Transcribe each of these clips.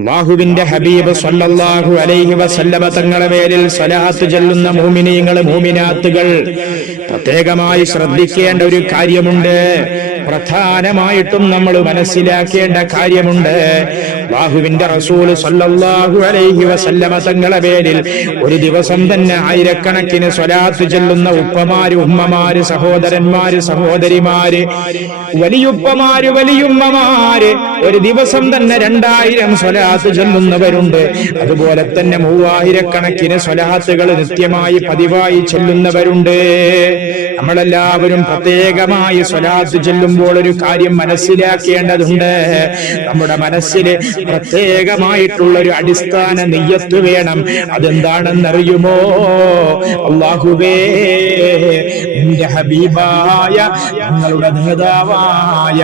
അല്ലാഹുവിന്റെ ഹബീബ് സ്വല്ലല്ലാഹു അലൈഹി വസല്ലമ തങ്ങളുടെ പേരിൽ സ്വലാത്ത് ചൊല്ലുന്ന മുഅ്മിനീങ്ങൾ മുഅ്മിനാത്തുകൾ പ്രത്യേകമായി ശ്രദ്ധിക്കേണ്ട ഒരു കാര്യമുണ്ട്. പ്രധാനമായിട്ടും നമ്മൾ മനസ്സിലാക്കേണ്ട കാര്യമുണ്ട്. അല്ലാഹുവിന്റെ റസൂൽ സ്വല്ലല്ലാഹു അലൈഹി വസല്ലമ തങ്ങളുടെ പേരിൽ ഒരു ദിവസം തന്നെ ആയിരക്കണക്കിന് സ്വലാത്ത് ചൊല്ലുന്ന ഉപ്പമാര്, ഉമ്മമാര്, സഹോദരന്മാര്, സഹോദരിമാര്, വലിയുപ്പമാര്, വലിയുമ്മമാര് ഒരു ദിവസം തന്നെ 2000 സ്വലാത്ത് ചൊല്ലുന്നവരുണ്ട്. അതുപോലെ തന്നെ 3000കണക്കിന് സ്വലാത്തുകൾ നിത്യമായി പതിവായി ചൊല്ലുന്നവരുണ്ട്. നമ്മളെല്ലാവരും പ്രത്യേകമായി സ്വലാത്ത് ചൊല്ലുമ്പോൾ ഒരു കാര്യം മനസ്സിലാക്കേണ്ടതുണ്ട്. നമ്മുടെ മനസ്സിൽ പ്രത്യേകമായിട്ടുള്ള ഒരു അടിസ്ഥാന നിയ്യത്ത് വേണം. അതെന്താണെന്നറിയുമോ? അല്ലാഹുവേ, നിന്റെ ഹബീബായ ഞങ്ങളുടെ നേതാവായ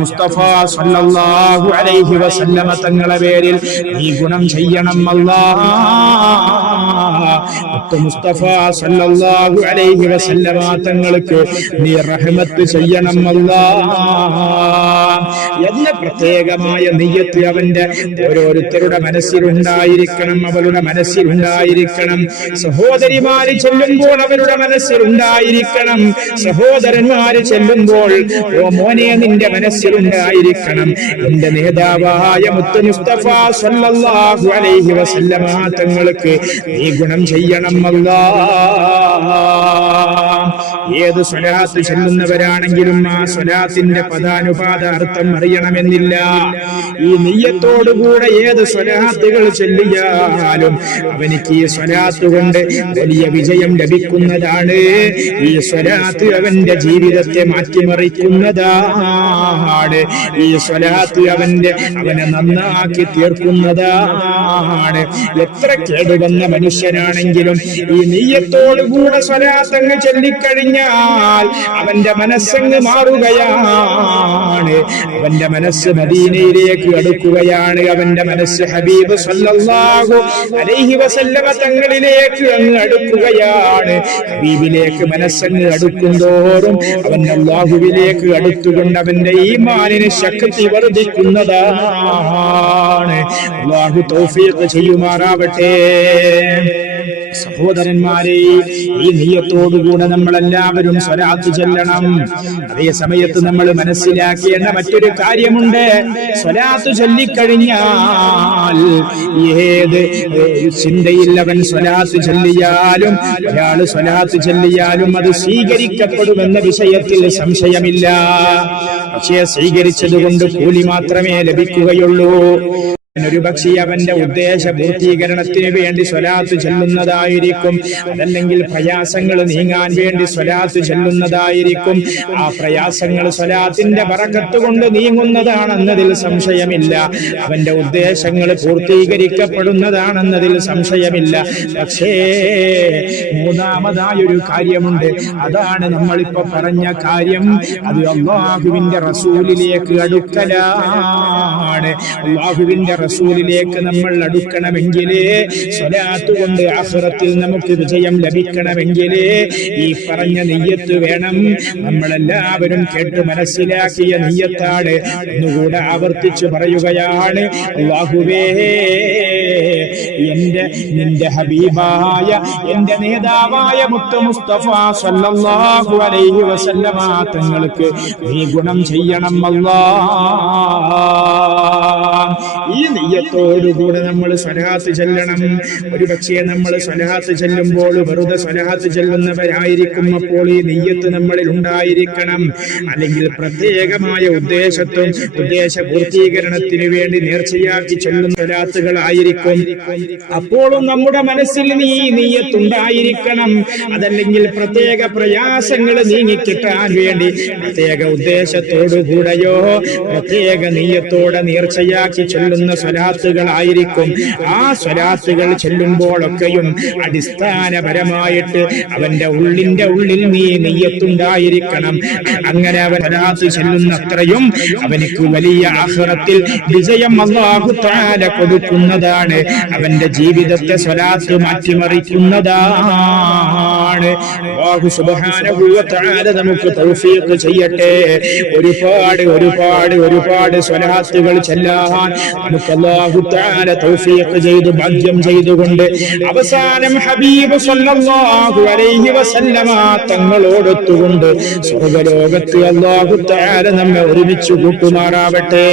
മുസ്തഫ സ്വല്ലല്ലാഹു അലൈഹി വസല്ലമ തങ്ങളുടെ പേരിൽ നീ ഗുണം ചെയ്യണം അല്ലാഹ്. മുസ്തഫ സ്വല്ലല്ലാഹു അലൈഹി വസല്ലമ തങ്ങൾക്ക് നീ റഹ്മത്ത് ചെയ്യണം അല്ലാഹ് എന്ന പ്രത്യേകമായ നിയ്യത്ത് അവന്റെ ഓരോരുത്തരുടെ മനസ്സിലുണ്ടായിരിക്കണം, അവരുടെ മനസ്സിലുണ്ടായിരിക്കണം. സഹോദരിമാര് ചെല്ലുമ്പോൾ അവരുടെ മനസ്സിലുണ്ടായിരിക്കണം, സഹോദരന്മാര് ചെല്ലുമ്പോൾ ഓ മോനെ നിന്റെ മനസ്സിലുണ്ടായിരിക്കണം, എന്റെ നേതാവായ മുത്ത് മുസ്തഫ സ്വല്ലല്ലാഹു അലൈഹി വസല്ലമ തങ്ങൾക്ക് നീ ഗുണം ചെയ്യണം അല്ലാഹ്. ഏത് സ്വലാത്ത് ചൊല്ലുന്നവരാണെങ്കിലും ആ സ്വലാത്തിന്റെ പദാനുപാത അർത്ഥം അറിയണമെന്നില്ല. ഈ നിയ്യത്തോടുകൂടെ ഏത് സ്വലാത്തുകൾ ചൊല്ലിയാലും അവനിക്ക് ഈ സ്വലാത്ത് കൊണ്ട് വലിയ വിജയം ലഭിക്കുന്നതാണ്. ഈ സ്വലാത്ത് അവന്റെ ജീവിതത്തെ മാറ്റിമറിക്കുന്നതാണ്. ഈ സ്വലാത്ത് അവനെ നന്നാക്കി തീർക്കുന്നതാണ്. എത്ര കേടുവന്ന മനുഷ്യനാണെങ്കിലും ഈ നിയ്യത്തോടുകൂടെ സ്വലാത്തങ്ങ് ചൊല്ലിക്കഴിഞ്ഞാൽ അവന്റെ മനസ്സങ്ങ് മാറുകയാണ്. അവന്റെ മനസ്സ് മദീനയിലേക്ക് അടുക്കുകയാണ്. അവന്റെ മനസ്സ് ഹബീബ് സ്വല്ലല്ലാഹു അലൈഹി വസല്ലമ തങ്ങളിലേക്ക് അങ്ങ് അടുക്കുകയാണ്. ഹബീബിലേക്ക് മനസ്സങ്ങ് അടുക്കുന്തോറും അവൻ അല്ലാഹുവിലേക്ക് അടുത്തുകൊണ്ട് അവന്റെ ഈമാനിന് ശക്തി വർദ്ധിക്കുന്നതാണ്. അല്ലാഹു തൗഫീഖ് ചെയ്യുമാറാവട്ടെ. സഹോദരന്മാരെ, ഈ നിയ്യത്തോടുകൂടെ നമ്മളെല്ലാവരും സ്വലാത്ത് ചൊല്ലണം. അതേ സമയത്ത് നമ്മൾ മനസ്സിലാക്കേണ്ട മറ്റൊരു കാര്യമുണ്ട്. സ്വലാത്ത് ചൊല്ലിക്കഴിഞ്ഞാൽ ഏത് ചിന്തയിൽ അവൻ സ്വലാത്ത് ചൊല്ലിയാലും, ഒരാൾ സ്വലാത്ത് ചൊല്ലിയാലും അത് സ്വീകരിക്കപ്പെടുമെന്ന വിഷയത്തിൽ സംശയമില്ല. പക്ഷേ സ്വീകരിച്ചത് കൊണ്ട് കൂലി മാത്രമേ ലഭിക്കുകയുള്ളൂ. ഒരു പക്ഷേ അവന്റെ ഉദ്ദേശ പൂർത്തീകരണത്തിന് വേണ്ടി സ്വലാത്ത് ചൊല്ലുന്നതായിരിക്കും, അതല്ലെങ്കിൽ പ്രയാസങ്ങൾ നീങ്ങാൻ വേണ്ടി സ്വലാത്ത് ചൊല്ലുന്നതായിരിക്കും. ആ പ്രയാസങ്ങൾ സ്വലാത്തിന്റെ ബറക്കത്ത് കൊണ്ട് നീങ്ങുന്നതാണെന്നതിൽ സംശയമില്ല. അവന്റെ ഉദ്ദേശങ്ങൾ പൂർത്തീകരിക്കപ്പെടുന്നതാണെന്നതിൽ സംശയമില്ല. പക്ഷേ മൂന്നാമതായൊരു കാര്യമുണ്ട്. അതാണ് നമ്മളിപ്പോ പറഞ്ഞ കാര്യം. അത് അല്ലാഹുവിന്റെ റസൂലിലേക്ക് അടുക്കലാണ്. അല്ലാഹുവിന്റെ റസൂലിലേക്ക് നമ്മൾ അടുക്കണമെങ്കിൽ, സ്വലാത്ത് കൊണ്ട് ആഖിറത്തിൽ നമുക്ക് വിജയം ലഭിക്കണമെങ്കിൽ ഈ പറഞ്ഞ നിയ്യത്ത് വേണം. നമ്മളെല്ലാവരും കേട്ട് മനസ്സിലാക്കിയ നിയ്യത്താണ്. ഒന്നുകൂടെ ആവർത്തിച്ചു പറയുകയാണ്. അല്ലാഹുവേ, നിന്റെ ഹബീബായ എന്റെ നേതാവായ മുത്ത് മുസ്തഫ സ്വല്ലല്ലാഹു അലൈഹി വസല്ലമ തങ്ങൾക്ക് നീ ഗുണം ചെയ്യണം അല്ലാഹ്. ഈ നിയ്യത്തോടുകൂടെ നമ്മൾ സ്വലാത്ത് ചൊല്ലണം. ഒരുപക്ഷേ നമ്മൾ സ്വലാത്ത് ചൊല്ലുമ്പോൾ വെറുതെ സ്വലാത്ത് ചൊല്ലുന്നവരായിരിക്കും. അപ്പോൾ ഈ നിയ്യത്ത് നമ്മളിൽ ഉണ്ടായിരിക്കണം. അല്ലെങ്കിൽ പ്രത്യേകമായ ഉദ്ദേശത്വം, ഉദ്ദേശ പൂർത്തീകരണത്തിന് വേണ്ടി നേർച്ചയാക്കി ചൊല്ലുന്ന സ്വലാത്തുകളായിരിക്കും. അപ്പോഴും നമ്മുടെ മനസ്സിൽ ഈ നിയ്യത്തുണ്ടായിരിക്കണം. അതല്ലെങ്കിൽ പ്രത്യേക പ്രയാസങ്ങൾ നീങ്ങിക്കിട്ടാൻ വേണ്ടി പ്രത്യേക ഉദ്ദേശത്തോടുകൂടെയോ പ്രത്യേക നിയ്യത്തോടെ നേർച്ചയാക്കി ചൊല്ലുന്ന സ്വലാത്തുകളായിരിക്കും. ആ സ്വലാത്തുകൾ ചൊല്ലുമ്പോഴൊക്കെയും അടിസ്ഥാനപരമായിട്ട് അവന്റെ ഉള്ളിൽ നീ നിയ്യത്തുണ്ടായിരിക്കണം. അങ്ങനെ അവൻ സ്വലാത്ത് ചൊല്ലുന്നത്രയും അവനിക്ക് വലിയ ആഖിറത്തിൽ വിജയം അല്ലാഹു തആല കൊടുക്കുന്നതാണ്. അവന്റെ ജീവിതത്തെ സ്വലാത്ത് മാറ്റിമറിക്കുന്നതാണ്. അല്ലാഹു സുബ്ഹാനഹു വ തആല നമുക്ക് തൗഫീഖ് ചെയ്യട്ടെ. ഒരുപാട് സ്വലാത്തുകൾ ചൊല്ലാൻ നമുക്ക് അല്ലാഹു തആല തൗഫീഖ് ചെയ്തു ഭാഗ്യം ചെയ്തുകൊണ്ട് അവസാനം ഹബീബ് സ്വല്ലല്ലാഹു അലൈഹി വസല്ലമ തങ്ങളോടൊത്തുകൊണ്ട് സ്വർഗ്ഗലോകത്ത് അല്ലാഹു തആല നമ്മെ ഒരുമിച്ച് കൂട്ടുമാറാവട്ടെ.